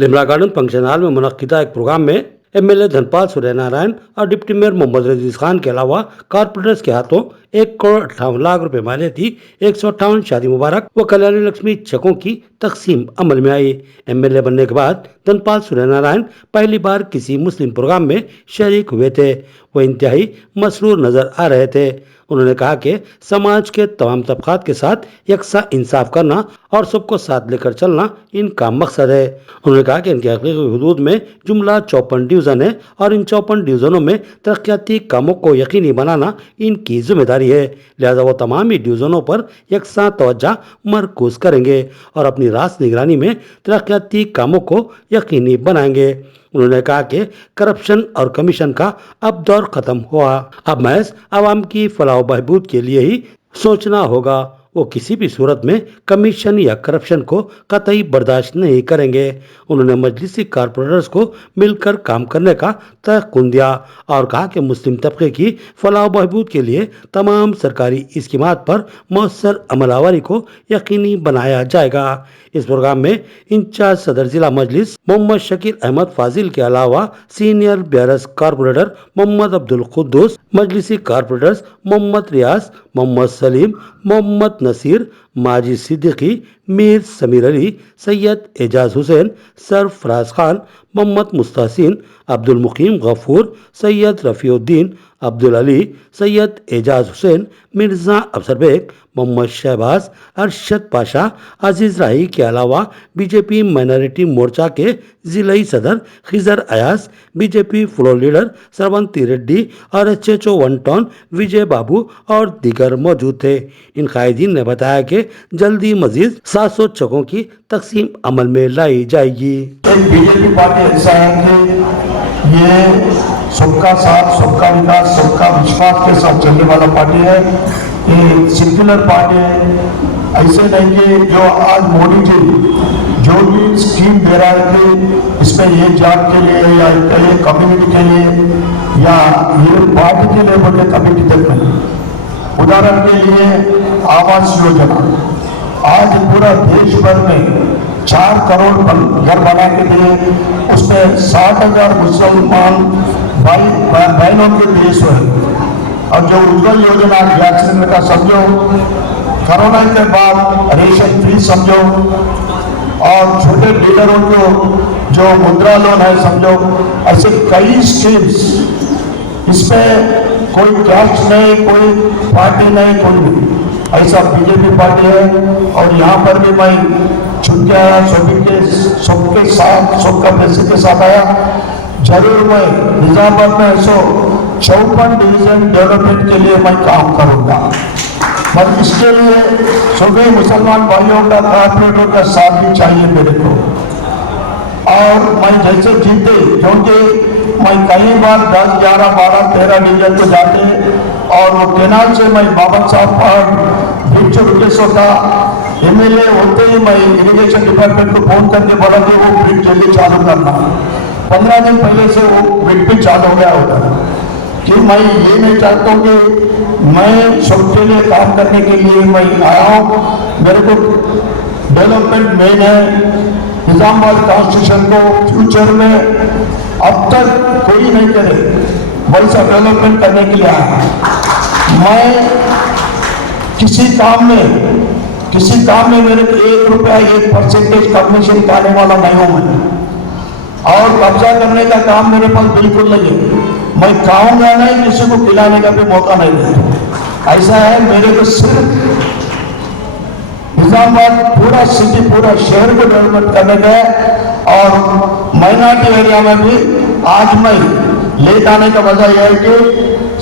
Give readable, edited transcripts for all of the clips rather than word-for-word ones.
Limra garden function hall में मुनक्किदा एक programme में एमएलए धनपाल सूर्यनारायण और डिप्टी मेयर मोहम्मद रजीज खान के अलावा कारपोरेटर्स के हाथों 1,58,00,000 रुपए माले थी 158 शादी मुबारक व कल्याणी लक्ष्मी चेकों की तकसीम अमल में आई। एमएलए बनने के बाद धनपाल सूर्यनारायण पहली बार किसी मुस्लिम प्रोग्राम में शरीक हुए थे। वह इंतहाई मसरूर नजर आ रहे थे। उन्होंने कहा कि समाज के तमाम तबकात के साथ यकसा इंसाफ करना और सबको साथ लेकर चलना इनका मकसद है। उन्होंने कहा कि इनके हकीकी हुदूद में जुमला 54 डिवीजन है और इन 54 डिवीजनों में तरक्याती कामों को यकीनी बनाना इनकी जिम्मेदारी है। लिहाजा वो तमाम ही डिवीजनों पर यकसा तवज्जो मरकूज करेंगे और अपनी रास्त निगरानी में तरक्याती कामों को यकीनी बनाएंगे। उन्होंने कहा कि करप्शन और कमीशन का अब दौर खत्म हुआ, अब महज आवाम की फलाह बहबूद के लिए ही सोचना होगा। वो किसी भी सूरत में कमीशन या करप्शन को कतई बर्दाश्त नहीं करेंगे। उन्होंने मजलिसी कारपोरेटर्स को मिलकर काम करने का तयक़ुन दिया और कहा कि मुस्लिम तबके की फलाह बहबूद के लिए तमाम सरकारी स्कीमात पर मौसर अमलावरी को यकीनी बनाया जाएगा। इस प्रोग्राम में इंचार्ज सदर जिला मजलिस मोहम्मद शकील अहमद फाजिल के अलावा सीनियर ब्यारस कारपोरेटर मोहम्मद अब्दुल कुद्दूस, मजलिसी कारपोरेटर्स मोहम्मद रियाज, मोहम्मद सलीम, मोहम्मद नसीर, माजिद सिद्दीकी, मीर समीर अली, सैयद एजाज हुसैन, सरफराज खान, मोहम्मद मुस्तहसिन, अब्दुल मुकीम गफूर, सैयद रफ़ीउद्दीन, अब्दुल अली, सैयद एजाज हुसैन, मिर्ज़ा अफसर बेग, मोहम्मद शहबाज, अरशद पाशा, अजीज राही के अलावा बीजेपी माइनॉरिटी मोर्चा के जिलाई सदर Khizar Ayas, BJP floor leader Sarvanti Reddy और एचएचओ 1 टाउन विजय बाबू और दीगर मौजूद थे। इन कायदीन ने बताया कि जल्दी मजीद 700 चकों की तकसीम अमल में लाई जाएगी। बीजेपी पार्टी ऐसा है कि ये सबका साथ, सबका विकास, सबका विश्वास के साथ चलने वाला पार्टी है। ये सेक्युलर पार्टी है। ऐसे नहीं कि जो आज मोदी जी जो भी स्कीम दे रहा है कि इसमें ये जात के लिए या ये कम्युनिटी के लिए या ये पार्टी के लिए बोले कम्युनिटी तक नहीं। उदाहरण के लिए आवास योजना आज पूरा देश भर में 4 करोड़ घर बना के दिए, उसमें 60,000 मुसलमान बहनों के देश है। और जो उज्ज्वल योजना गैस सिलेंडर का समझो, कोरोना के बाद रेशन फ्री समझो, और छोटे डीलरों को जो मुद्रा लोन है समझो, ऐसे कई स्कीम्स। इसमें कोई कैस्ट नहीं, कोई पार्टी नहीं, कोई नहीं। ऐसा बीजेपी पार्टी है। और यहाँ पर भी मैं छुट के आया, सबके साथ, सबका पैसे के साथ आया। जरूर मैं निजामाबाद में 154 डिवीजन डेवलपमेंट के लिए मैं काम करूँगा, मगर इसके लिए सभी मुसलमान भाइयों का, कारपोरेटरों का साथ भी चाहिए मेरे को। और मैं जैसे जीते, क्योंकि मैं कई बार 10, 11, 12, 13 डिवीजन को जाते और वो केनाल से मैं बाबा साहब पर ब्रिज रिप्लेस होता। एमएलए होते ही मैं इरिगेशन डिपार्टमेंट को फोन करके बोला कि वो ब्रिज जल्दी चालू करना। 15 दिन पहले से वो ब्रिज भी चालू हो गया होता। कि मैं ये नहीं चाहता हूँ कि मैं सबके लिए काम करने के लिए मैं आया हूँ। मेरे को डेवलपमेंट मेन है। निजामाबाद कॉन्स्टिट्यूशन को फ्यूचर में अब तक कोई नहीं करे, वैसा डेवलपमेंट करने के लिए आया। मैं किसी काम में मेरे को 1 रुपया 1% कमीशन खाने वाला नहीं हूं मैं। और कब्जा करने का काम मेरे पास बिल्कुल नहीं है। मैं खाऊंगा नहीं, किसी को खिलाने का भी मौका नहीं देता। ऐसा है, मेरे को सिर्फ निजामाबाद पूरा सिटी, पूरा शहर को डेवलपमेंट करने का। और माइनॉरिटी एरिया में भी आज मैं लेट आने का वजह यह है कि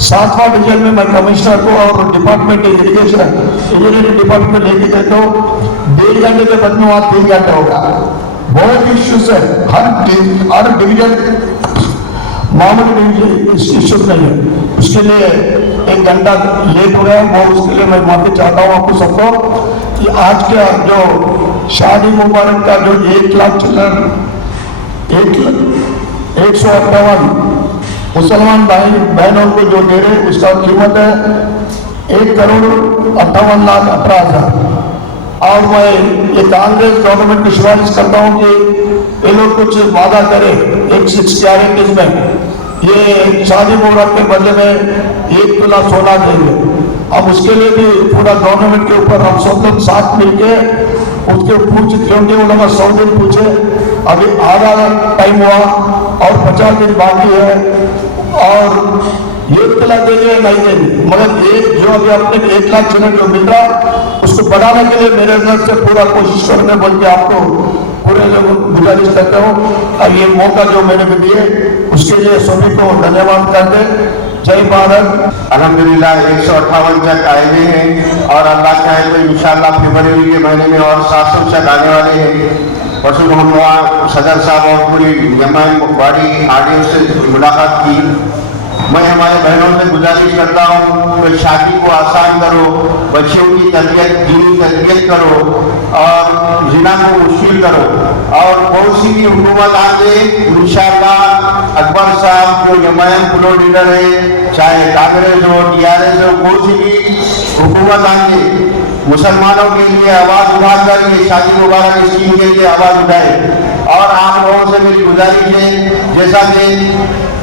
7वां डिवीजन में मैं कमिश्नर को और डिपार्टमेंट इरिगेशन इंजीनियरिंग डिपार्टमेंट लेके गए तो 1.5 घंटे के बदले वहां 3 घंटे होगा। बहुत इश्यूज है, हर डिवीजन मामूली डिवीजन इश्यूज नहीं है। उसके लिए 1 घंटा लेट हो गया। वो उसके लिए मैं माफी चाहता हूँ आपको सबको कि आज का जो शादी मुबारक का जो 1 लाख चिल्लर 158 मुसलमान भाई बहनों को जो दे रहे, उसका कीमत है 1,58,18,000। और मैं ये कांग्रेस गवर्नमेंट की सिफारिश करता हूँ कि ये लोग कुछ वादा करें एक 60 में ये शादी मुहूर्त के बदले में 1 तोला सोना देंगे। अब उसके लिए भी पूरा गवर्नमेंट के ऊपर हम सब लोग साथ मिलके उसके पूछ क्योंकि वो लोग 100 दिन पूछे, अभी आधा टाइम हुआ और 50 दिन बाकी है और 1 तोला देंगे नहीं देंगे, मगर एक जो अभी अपने 1 लाख यूनिट जो मिल रहा उसको बढ़ाने के लिए मेरे तरफ से पूरा कोशिश करेंगे बोल के आपको पूरे लोग गुजारिश करता हूँ। और ये मौका जो मैंने भी दिए उसके लिए सभी को धन्यवाद करते। जय भारत। अल्हम्दुलिल्लाह 158 चेक आए हुए हैं और अल्लाह चाहे तो इंशाअल्लाह फरवरी के महीने में और 700 चेक आने वाले हैं। परसों हम वहाँ सदर साहब और पूरी जमात बॉडी आरडीओ से मुलाकात की। मैं हमारे बहनों से गुजारिश करता हूँ कि शादी को आसान करो, बच्चों की तरबियत दीनी तरबियत करो और जिना को मुश्किल करो और बहुत सी भी हुकूमत आगे इंशाअल्लाह अकबर साहब जो जमायत फ्लो लीडर है, चाहे कांग्रेस हो TRS हो, कोई सी भी हुकूमत आगे मुसलमानों के लिए आवाज़ उठाकर ये शादी मुबारक स्कीम के लिए आवाज़ उठाए। और आप लोगों से मेरी गुजारिश है जैसा कि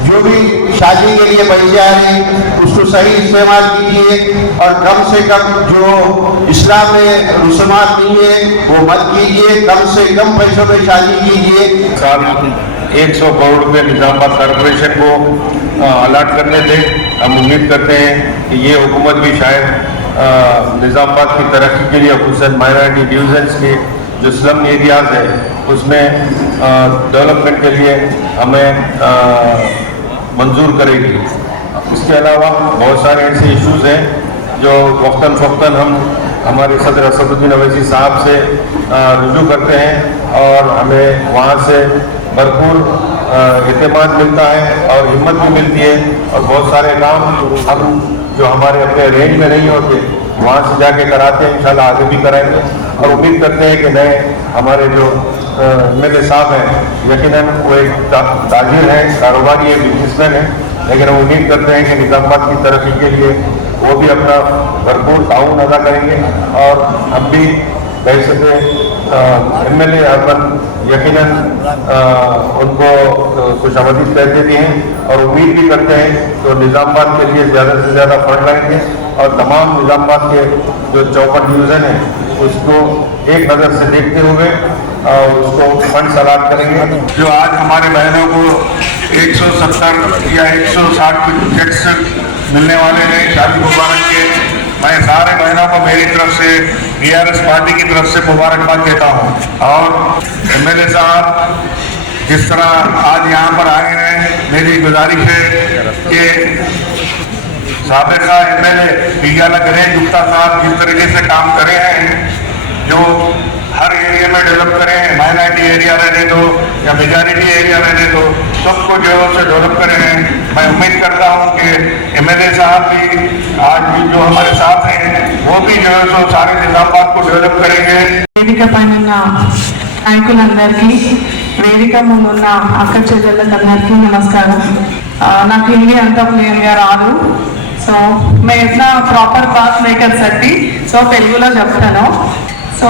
जो भी शादी के लिए पैसे आ रहे हैं उसको सही इस्तेमाल कीजिए और कम से कम जो इस्लाम में रुसूमात नहीं है वो मत कीजिए, कम से कम पैसों में शादी कीजिए। साल 100 करोड़ रुपये निजामाबाद कॉरपोरेशन को अलाट करने थे। हम उम्मीद करते हैं कि ये हुकूमत भी शायद निजामाबाद की तरक्की के लिए खुसूसन माइनॉरिटी डिवीजन्स के जो स्लम एरियाज है उसमें डेवलपमेंट के लिए हमें मंजूर करेगी। इसके अलावा बहुत सारे ऐसे इश्यूज हैं जो वक्तन फ़ौक्तन हम हमारे सदर असदुद्दीन अवैसी साहब से रुजू करते हैं और हमें वहाँ से भरपूर एतमाद मिलता है और हिम्मत भी मिलती है और बहुत सारे काम हम जो हमारे अपने रेंज में नहीं होते वहाँ से जाके कराते हैं, इंशाल्लाह आगे भी कराएंगे और उम्मीद करते हैं कि नए हमारे जो MLA साहब हैं यकीनन वो एक ताजिर हैं, कारोबारी है, बिजनेसमैन है, लेकिन हम उम्मीद करते हैं कि निजामाबाद की तरक्की के लिए वो भी अपना भरपूर ताउन अदा करेंगे और हम भी कैसे MLA अर्बन यकीनन उनको कुछ अवधि कहते भी हैं और उम्मीद भी करते हैं तो निजामाबाद के लिए ज़्यादा से ज़्यादा फंड लाएंगे और तमाम निजामाबाद के जो 54 डिवीज़न है उसको एक नज़र से देखते हुए उसको फंड अलाट करेंगे। जो आज हमारे बहनों को 170 या 160 चेक्स मिलने वाले हैं शादी मुबारक के, मैं सारे बहनों को मेरी तरफ से TRS पार्टी की तरफ से मुबारकबाद देता हूं। और MLA साहब जिस तरह आज यहाँ पर आए हैं, मेरी गुजारिश है कि साबिका MLA पियाला गणेश गुप्ता साहब जिस तरीके से काम करे हैं, जो हर एरिया में डेवलप करें, माइनॉरिटी एरिया रहने दो या मेजॉरिटी एरिया रहने दो, सबको जो है उसे डेवलप करें हैं। मैं उम्मीद करता हूं कि MLA साहब भी आज भी जो हमारे साथ हैं वो भी जो है सो सारे निजामाबाद को डेवलप करेंगे। వేదిక పైన నాయకులందరికీ, వేదిక ముందున్న అక్క చెల్లెళ్ళకందరికీ నమస్కారం। నాకు హిందీ అంతా క్లియర్గా రాదు, సో मैं इतना प्रॉपर बात नहीं कर सकती, సో తెలుగులో చెప్తాను। సో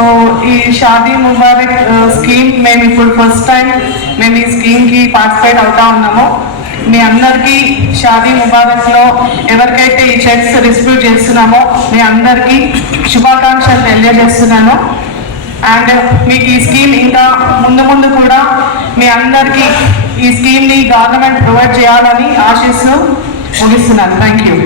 ఈ షాదీ ముబారక్ స్కీమ్ మేము ఇప్పుడు ఫస్ట్ టైం మేము ఈ స్కీమ్కి పార్టిసిపేట్ అవుతా ఉన్నాము। మీ అందరికీ షాదీ ముబారక్లో ఎవరికైతే ఈ చెక్స్ డిస్ట్రిబ్యూట్ చేస్తున్నామో మీ అందరికీ శుభాకాంక్షలు తెలియజేస్తున్నాను। అండ్ మీకు ఈ స్కీమ్ ఇంకా ముందు ముందు కూడా మీ అందరికీ ఈ స్కీమ్ని గవర్నమెంట్ ప్రొవైడ్ చేయాలని ఆశిస్తూ ముగిస్తున్నాను। Thank you.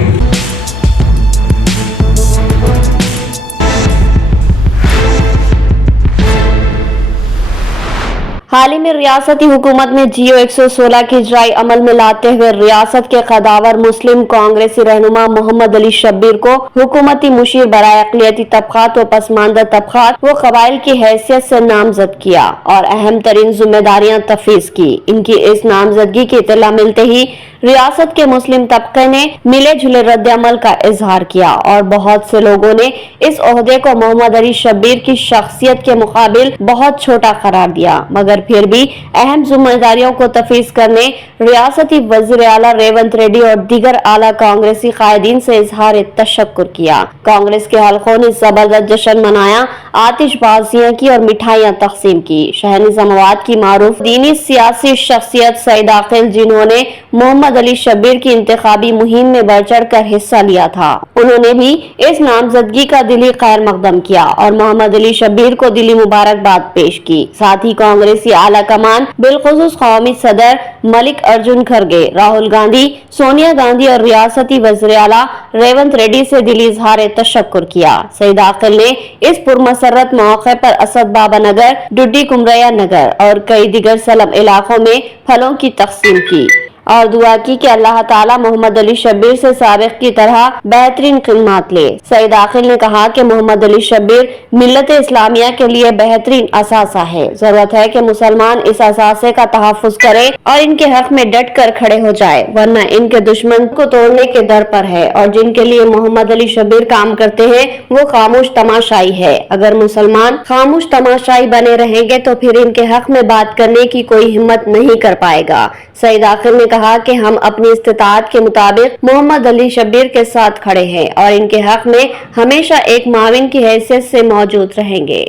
हाल ही में रियासती हुकूमत में जियो 116 की इजराई अमल में लाते हुए रियासत के कदावर मुस्लिम कांग्रेसी रहनुमा मोहम्मद अली शब्बीर को हुकूमती मुशीर बराए अक़लियती तबक़ात व पसमानदा तबक़ात व कबाइल की हैसियत से नामजद किया और अहम तरीन जिम्मेदारियां तफवीज़ की। इनकी इस नामजदगी की इत्तला मिलते ही रियासत के मुस्लिम तबके ने मिले जुले रद्द अमल का इजहार किया और बहुत से लोगों ने इस ओहदे को मोहम्मद अली शब्बीर की शख्सियत के मुकाबिल बहुत छोटा करार दिया, मगर फिर भी अहम जिम्मेदारियों को तफवीज़ करने रियासती वज़ीर आला रेवंत रेड्डी और दीगर आला कांग्रेसी कायदीन से इजहार तशक्कुर किया। कांग्रेस के हलकों ने जबरदस्त जश्न मनाया। आतिशबाजियां की और मिठाइयां तकसीम की। शहर निजामाबाद की मारूफ दीनी सियासी शख्सियत सईद आकिल, जिन्होंने मोहम्मद अली शब्बीर की इंतखाबी मुहिम में बढ़ चढ़ कर हिस्सा लिया था, उन्होंने भी इस नामजदगी का दिली खैर मकदम किया और मोहम्मद अली शब्बीर को दिली मुबारकबाद पेश की। साथ ही कांग्रेसी आला कमान बिलखुसूस कौमी सदर मलिक अर्जुन खरगे, राहुल गांधी, सोनिया गांधी और रियासती वज़ीर आला रेवंत रेड्डी से दिली इजहार तशक्कुर किया। सईद आकिल ने इस पुरमसरत मौके पर असद बाबा नगर, डुड्डी कुमरैया नगर और कई दिगर सलम इलाकों में फलों की तकसीम की और दुआ की कि अल्लाह ताला मोहम्मद अली शब्बीर से साबिक की तरह बेहतरीन खिदमत ले। सईद आकिल ने कहा कि मोहम्मद अली शब्बीर मिल्लत इस्लामिया के लिए बेहतरीन असासा है। जरूरत है कि मुसलमान इस असासे का तहफ़्फ़ुज़ करे और इनके हक में डट कर खड़े हो जाए, वरना इनके दुश्मन को तोड़ने के दर पर है और जिनके लिए मोहम्मद अली शब्बीर काम करते हैं वो खामोश तमाशाई है। अगर मुसलमान खामोश तमाशाई बने रहेंगे तो फिर इनके हक में बात करने की कोई हिम्मत नहीं कर पाएगा। सईद आकिल ने कहा कि हम अपनी इस्तिताअत के मुताबिक मोहम्मद अली शब्बीर के साथ खड़े हैं और इनके हक में हमेशा एक माविन की हैसियत से मौजूद रहेंगे।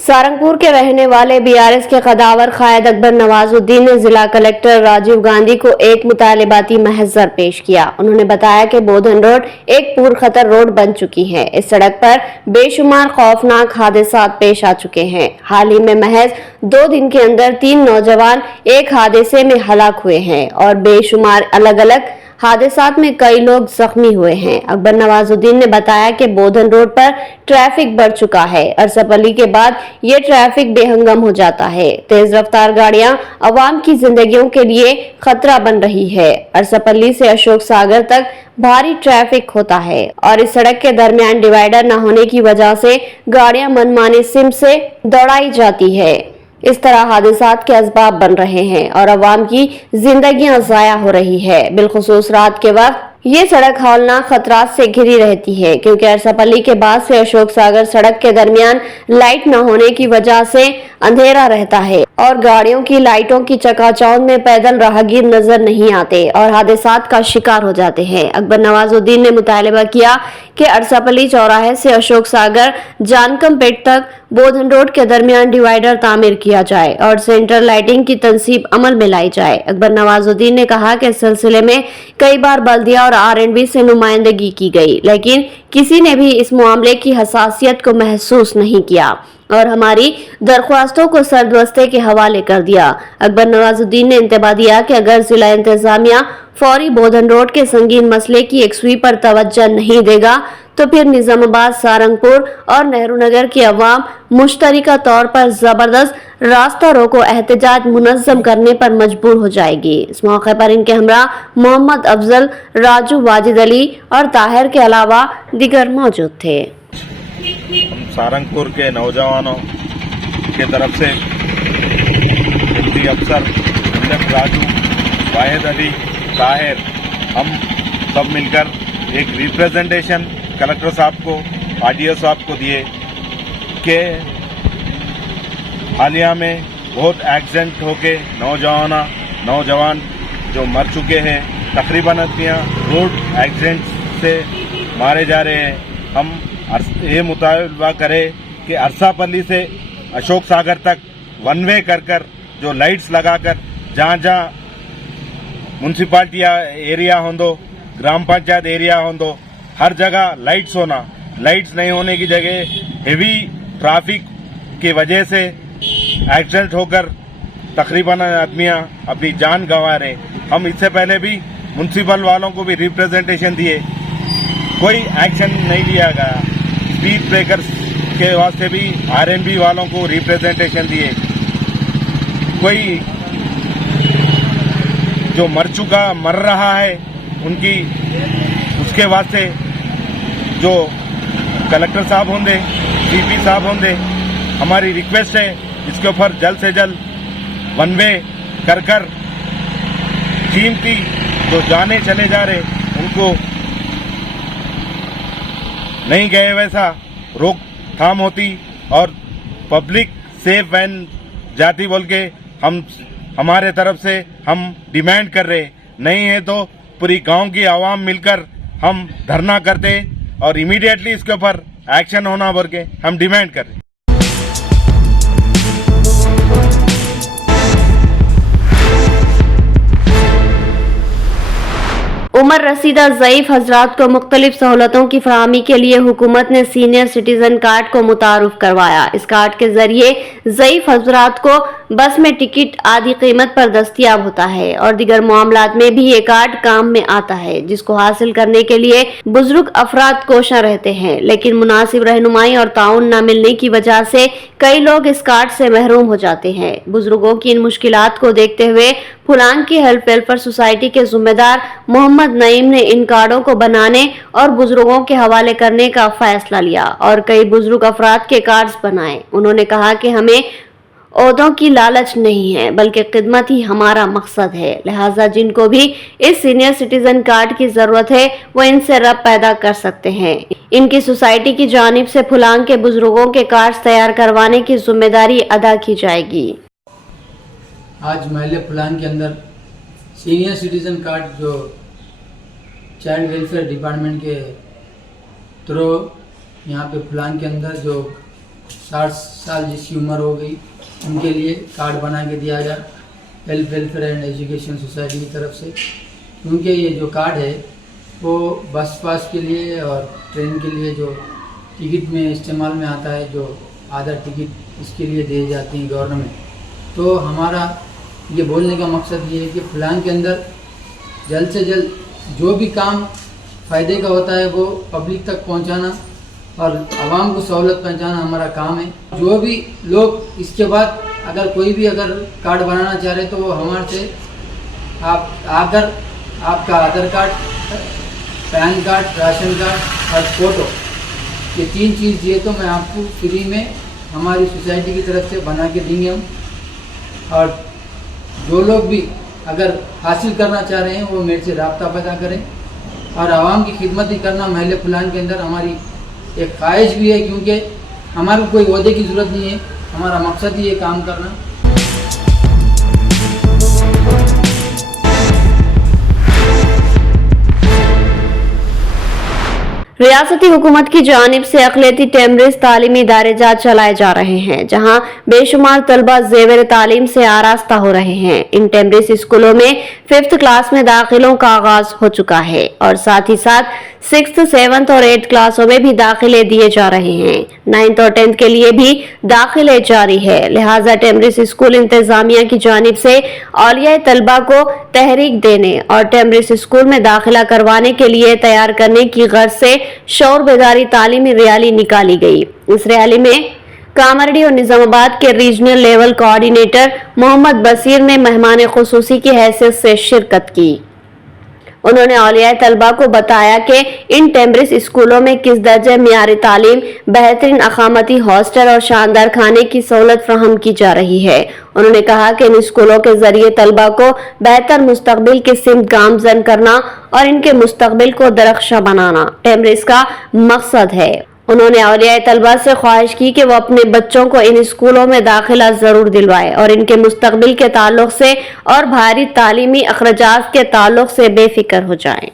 सारंगपुर के रहने वाले बीआरएस के कदावर कायद अकबर नवाजुद्दीन ने जिला कलेक्टर राजीव गांधी को एक मुतालिबाती महजर पेश किया। उन्होंने बताया कि बोधन रोड एक पूर खतर रोड बन चुकी है। इस सड़क पर बेशुमार खौफनाक हादसा पेश आ चुके हैं। हाल ही में महज 2 दिन के अंदर 3 नौजवान एक हादसे में हलाक हुए हैं और बेशुमार अलग अलग हादसात में कई लोग जख्मी हुए हैं। अकबर नवाजुद्दीन ने बताया कि बोधन रोड पर ट्रैफिक बढ़ चुका है। अरसपल्ली के बाद ये ट्रैफिक बेहंगम हो जाता है। तेज रफ्तार गाड़ियां अवाम की जिंदगियों के लिए खतरा बन रही है। अरसपल्ली से अशोक सागर तक भारी ट्रैफिक होता है और इस सड़क के दरमियान डिवाइडर न होने की वजह से गाड़ियां मनमाने सिम से दौड़ाई जाती है। इस तरह हादसात के असबाब बन रहे हैं और अवाम की जिंदगियां जाया हो रही है। बिलखुसूस रात के वक्त ये सड़क हौलनाक खतरात से घिरी रहती है, क्योंकि अरसापल्ली के बाद से अशोक सागर सड़क के दरमियान लाइट न होने की वजह से अंधेरा रहता है और गाड़ियों की लाइटों की चकाचौंध में पैदल राहगीर नजर नहीं आते और हादसात का शिकार हो जाते हैं। अकबर नवाजुद्दीन ने मुतालबा किया कि अरसापल्ली चौराहे से अशोक सागर जानकम पेट तक बोधन रोड के दरमियान डिवाइडर तामीर किया जाए और सेंटर लाइटिंग की तंसीब अमल में लाई जाए। अकबर नवाजुद्दीन ने कहा कि इस सिलसिले में कई बार बल्दिया और आरएनबी से नुमाइंदगी की गई, लेकिन किसी ने भी इस मामले की हसासियत को महसूस नहीं किया और हमारी दरख्वास्तों को सरदस्ते के हवाले कर दिया। अकबर नवाजुद्दीन ने इंतबाह दिया कि अगर जिला इंतजामिया फौरी बोधन रोड के संगीन मसले की एकसुई पर तवज्जो नहीं देगा तो फिर निजामाबाद, सारंगपुर और नेहरू नगर की अवाम मुश्तरका तौर पर जबरदस्त रास्ता रोको एहतजाज मुनज़्ज़म करने पर मजबूर हो जाएगी। इस मौके पर इनके हमरा मोहम्मद अफजल, राजू, वाजिद अली और ताहिर के अलावा दिगर मौजूद थे। सारंगपुर के नौजवानों के तरफ से एमपी अफसर राजू, वाहिद अली, ताहिर, हम सब मिलकर एक रिप्रेजेंटेशन कलेक्टर साहब को, आरडीओ साहब को दिए कि हालिया में बहुत एक्सीडेंट होके नौजवान जो मर चुके हैं, तकरीबन आदमियाँ रोड एक्सीडेंट से मारे जा रहे हैं। हम ये मुतालबा करें कि अरसापल्ली से अशोक सागर तक वन वे कर जो लाइट्स लगाकर जहाँ जहाँ म्यूनसिपालिटी एरिया होंदो, ग्राम पंचायत एरिया होंदो, हर जगह लाइट्स होना। लाइट्स नहीं होने की जगह हेवी ट्रैफिक की वजह से एक्सीडेंट होकर तकरीबन आदमियाँ अपनी जान गंवा रहे। हम इससे पहले भी म्यूनसिपल वालों को भी रिप्रेजेंटेशन दिए, कोई एक्शन नहीं लिया गया। स्पीड ब्रेकर्स के वास्ते भी आरएनबी वालों को रिप्रेजेंटेशन दिए, कोई जो मर रहा है उनकी उसके वास्ते जो कलेक्टर साहब होंगे, सीपी साहब होंगे, हमारी रिक्वेस्ट है इसके ऊपर जल्द से जल्द वन वे कर कीमती जो जाने चले जा रहे उनको नहीं गए वैसा रोकथाम होती और पब्लिक सेफ वैन जाती बोल के हम हमारे तरफ से हम डिमांड कर रहे, नहीं है तो पूरी गांव की आवाम मिलकर हम धरना करते और इमीडिएटली इसके ऊपर एक्शन होना भर के हम डिमांड कर रहे। उमर रसीदा ज़ईफ हजरात को मुख्तलिफ सहूलतों की फराहमी के लिए हुकूमत ने सीनियर सिटीजन कार्ड को मुतारुफ करवाया। इस कार्ड के जरिए ज़ईफ हजरात को बस में टिकट आदि कीमत पर दस्तियाब होता है और दीगर मामलात में भी ये कार्ड काम में आता है, जिसको हासिल करने के लिए बुजुर्ग अफराद कोशा रहते हैं, लेकिन मुनासिब रहनुमाई और ताउन न मिलने की वजह से कई लोग इस कार्ड से महरूम हो जाते हैं। बुजुर्गों की इन मुश्किलात को देखते हुए फुलांग की हेल्प वेलफेयर सोसाइटी के जिम्मेदार मोहम्मद नईम ने इन कार्डों को बनाने और बुजुर्गों के हवाले करने का फैसला लिया और कई बुजुर्ग अफराद के कार्ड्स बनाए। उन्होंने कहा कि हमें ओहदों की लालच नहीं है, बल्कि खिदमत ही हमारा मकसद है, लिहाजा जिनको भी इस सीनियर सिटीजन कार्ड की जरूरत है वो इनसे रब पैदा कर सकते हैं। इनकी सोसाइटी की जानिब से फुलांग के बुजुर्गों के कार्ड तैयार करवाने की जिम्मेदारी अदा की जाएगी। आज महल्ले फुलांग के अंदर सीनियर सिटीजन कार्ड जो चाइल्ड वेलफेयर डिपार्टमेंट के थ्रू यहाँ पे फुलांग के अंदर जो 60 साल जिसकी उम्र हो गई उनके लिए कार्ड बना के दिया गया health welfare and education society की तरफ से, क्योंकि ये जो कार्ड है वो बस पास के लिए और ट्रेन के लिए जो टिकट में इस्तेमाल में आता है, जो आधा टिकट इसके लिए दिए जाते हैं गवर्नमेंट। तो हमारा ये बोलने का मकसद ये है कि फुलांग के अंदर जल्द से जल्द जो भी काम फ़ायदे का होता है वो पब्लिक तक पहुंचाना और आवाम को सहूलत पहुंचाना हमारा काम है। जो भी लोग इसके बाद अगर कोई भी अगर कार्ड बनाना चाह रहे तो वो हमारे से आप आकर आपका Aadhaar card, PAN card, ration card और फ़ोटो, ये 3 चीज़ दिए तो मैं आपको फ्री में हमारी सोसाइटी की तरफ से बना के देंगे हम। और जो लोग भी अगर हासिल करना चाह रहे हैं वो मेरे से रब्ता पैदा करें और आवाम की खिदमत ही करना महल्ले फुलांग के अंदर हमारी एक ख्वाहिश भी है, क्योंकि हमारे को कोई ओहदे की ज़रूरत नहीं है, हमारा मकसद ही है काम करना। रियासती हुकूमत की जानिब से अक़लियती टेमरिस तालीमी इदारेजात चलाए जा रहे हैं, जहां बेशुमार तलबा ज़ेवर तालीम से आरास्ता हो रहे हैं। इन टेमरिस स्कूलों में 5th क्लास में दाखिलों का आगाज हो चुका है और साथ ही साथ 6th, 7th और 8th क्लासों में भी दाखिले दिए जा रहे हैं। 9th और 10th के लिए भी दाखिले जारी है, लिहाजा टेमरिस स्कूल इंतजामिया की जानिब से औलिया तलबा को तहरीक देने और टेमरिस स्कूल में दाखिला करवाने के लिए तैयार करने की गर्ज से शौर बेदारी तालीमी रैली निकाली गई। इस रैली में कामरडी और निजामाबाद के रीजनल लेवल कोऑर्डिनेटर मोहम्मद बसीर ने मेहमान खुसूसी की हैसियत से शिरकत की। उन्होंने औलिया तलबा को बताया कि इन टेमरिस स्कूलों में किस दर्जे मियारी तालीम, बेहतरीन अकामती हॉस्टल और शानदार खाने की सहूलत फ्राहम की जा रही है। उन्होंने कहा कि इन स्कूलों के जरिए तलबा को बेहतर मुस्तकबिल की सिमत गामजन करना और इनके मुस्तकबिल को दरख्शा बनाना टेमरिस का मकसद है। उन्होंने औलिया तलबा से ख्वाहिश की कि वो अपने बच्चों को इन स्कूलों में दाखिला जरूर दिलवाए और इनके मुस्तकबिल के ताल्लुक से और भारी तालीमी अखराजात के ताल्लुक से बेफिक्र हो जाएं।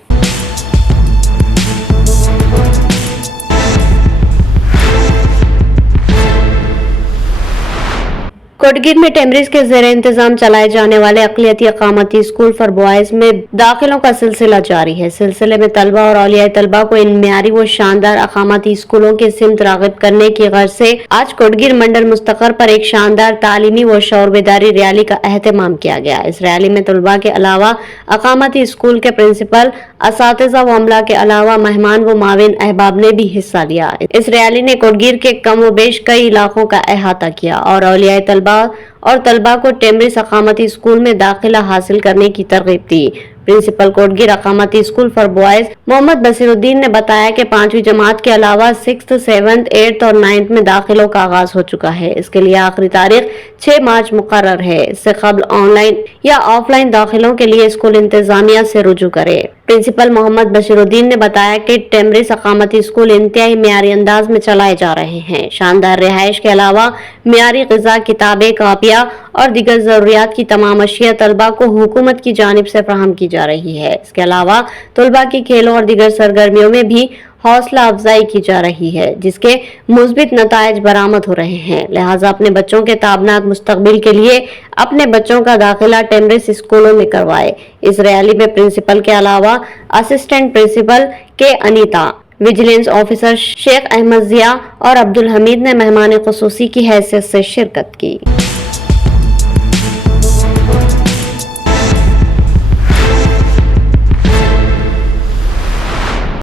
कोटगिर में टेमरिस के ज़ेर इंतजाम चलाए जाने वाले अक़लियती अकामती स्कूल फॉर बॉयज में दाखिलों का सिलसिला जारी है। सिलसिले में तलबा और औलिया तलबा को इन मियारी व शानदार अकामती स्कूलों की सिमत राग़िब करने की गर्ज से आज कोटगिर मंडल मुस्तक़र पर एक शानदार तालीमी व शौर बेदारी रैली का एहतमाम किया गया। इस रैली में तलबा के अलावा अकामती स्कूल के प्रिंसिपल, असातिज़ा व अमला के अलावा मेहमान व माविन अहबाब ने भी हिस्सा लिया। इस रैली ने कोटगिर के कम व बेश कई इलाकों का अहाता किया और औलिया तलबा को टेमरिस अकामती स्कूल में दाखिला हासिल करने की तरगीब दी। प्रिंसिपल कोटगिर अकामती school for boys Mohammed Basiruddin ने बताया कि 5वीं जमात के अलावा 6th, 7th, 8th और 9th में दाखिलों का आगाज हो चुका है। इसके लिए आखिरी तारीख 6 मार्च मुकर्रर है। इससे कबल ऑनलाइन या ऑफलाइन दाखिलों के लिए स्कूल इंतजामिया से रुजू करे। प्रिंसिपल मोहम्मद बसीरुद्दीन ने बताया कि टेमरिस अकामती स्कूल इंतहाई मियारी अंदाज में चलाए जा रहे हैं। शानदार रिहाइश के अलावा मियारी ग़िज़ा, किताबें, कापियाँ मुहैया और दीगर जरूरियात की तमाम अशिया तलबा को हुकूमत की जानिब से फराहम की जा रही है। इसके अलावा तलबा की खेलों और दीगर सरगर्मियों में भी हौसला अफजाई की जा रही है, जिसके मुस्बित नताइज बरामद हो रहे हैं। लिहाजा अपने बच्चों के ताबनाक मुस्तकबिल के लिए अपने बच्चों का दाखिला टेमरिस स्कूलों में करवाए। इस रैली में प्रिंसिपल के अलावा असिस्टेंट प्रिंसिपल के अनीता, विजिलेंस ऑफिसर शेख अहमद जिया और अब्दुल हमीद ने मेहमान खुसूसी की हैसियत से शिरकत की।